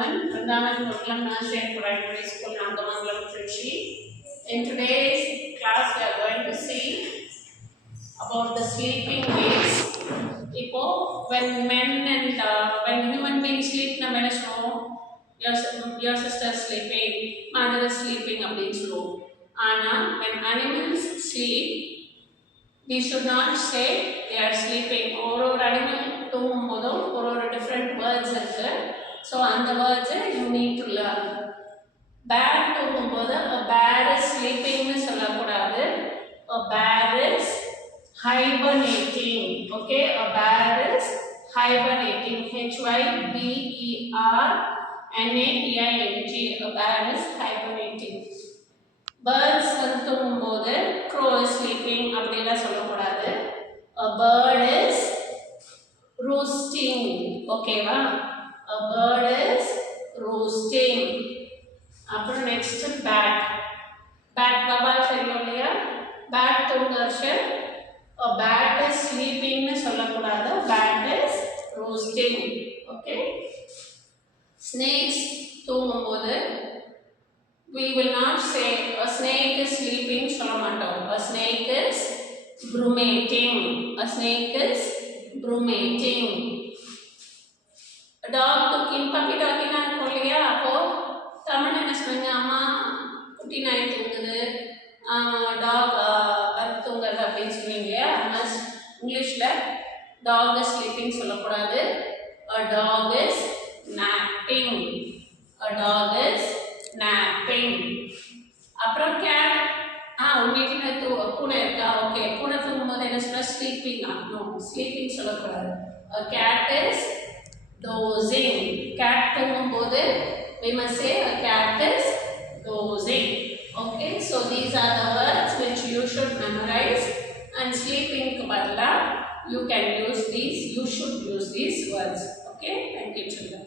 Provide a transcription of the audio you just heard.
Brindavan Gurukulam Nursery and Primary School, Nagamangalam, Trichy. In today's class, we are going to see about the sleeping ways. When men and when human beings sleep, na mena so your sister is sleeping, mother is sleeping, அப்படின்னு சொல்லுவோம். ஆனா when animals sleep, we should not say they are sleeping. ஒரு animal தூங்கும் போதும் ஒரு different words இருக்கு. So அந்த words you need to learn. Bear தூங்கும் போது a bear is sleeping னு சொல்லக்கூடாது. A bear is hibernating. Okay, a bear is hibernating. H-Y-B-E-R-N-A-T-I-N-G. A bear is hibernating. Birds வந்து தூங்கும் போது crow is sleeping அப்படிலாம் சொல்லக்கூடாது. A bird is roosting. ஓகேவா? A bird is roosting. அப்புறம் next bat. Bat பவால் தெரியும் இல்லையா? Bat தூங்குறச்சு a bat is sleeping னு சொல்லக்கூடாது. Bat is roosting. Okay? Snakes தூங்கும் போது we will not say a snake is sleeping சொல்ல மாட்டோம். A snake is brumating. A snake is brumating. Dog puppy dog னா இருக்கும் இல்லையா? அப்போ தமிழ் என்ன சொல்லுங்க? அம்மா குட்டி நாய் தூங்குது, டாக் பருத்து தூங்குறது அப்படின்னு சொல்லுவீங்க இல்லையா? இங்கிலீஷ்ல டாக் இஸ் ஸ்லீப்பிங் சொல்லக்கூடாது. A dog is napping. A dog is napping. அப்புறம் cat உங்க வீட்டில் பூனை இருக்கா? ஓகே, பூனை தூங்கும்போது என்ன சொல்ல? ஸ்லீப்பிங். நோ, ஸ்லீப்பிங் சொல்லக்கூடாது. A cat is dozing. Cat தூங்கும்போது we must say a cat is dozing. Okay, so these are the words which you should memorize, and sleeping ku badala you can use these, you should use these words. Okay, thank you children.